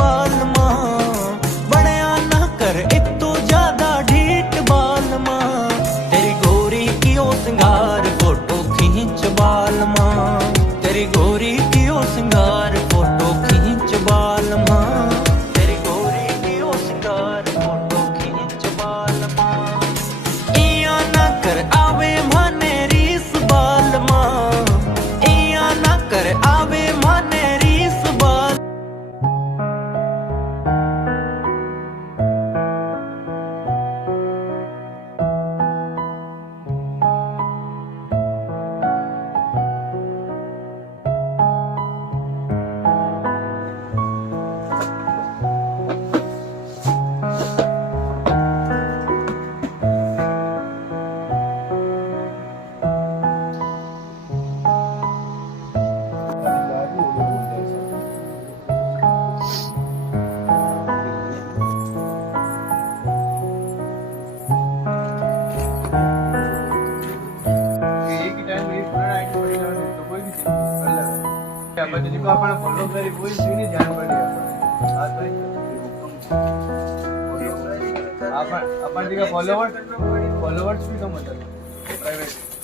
बालमा बनया ना कर एक तो ज्यादा ढीठ बालमा तेरी गोरी की ओ सिंगार फोटो खींच बालमा तेरी गोरी की ओ सिंगार फोटो खींच बालमा तेरी गोरी की ओ सिंगार फोटो खींच बालमा इया ना कर आवे माने रीस बालमा इया ना कर आवे माने रीस बाल फॉलोवर्स भी कम होता है प्राइवेट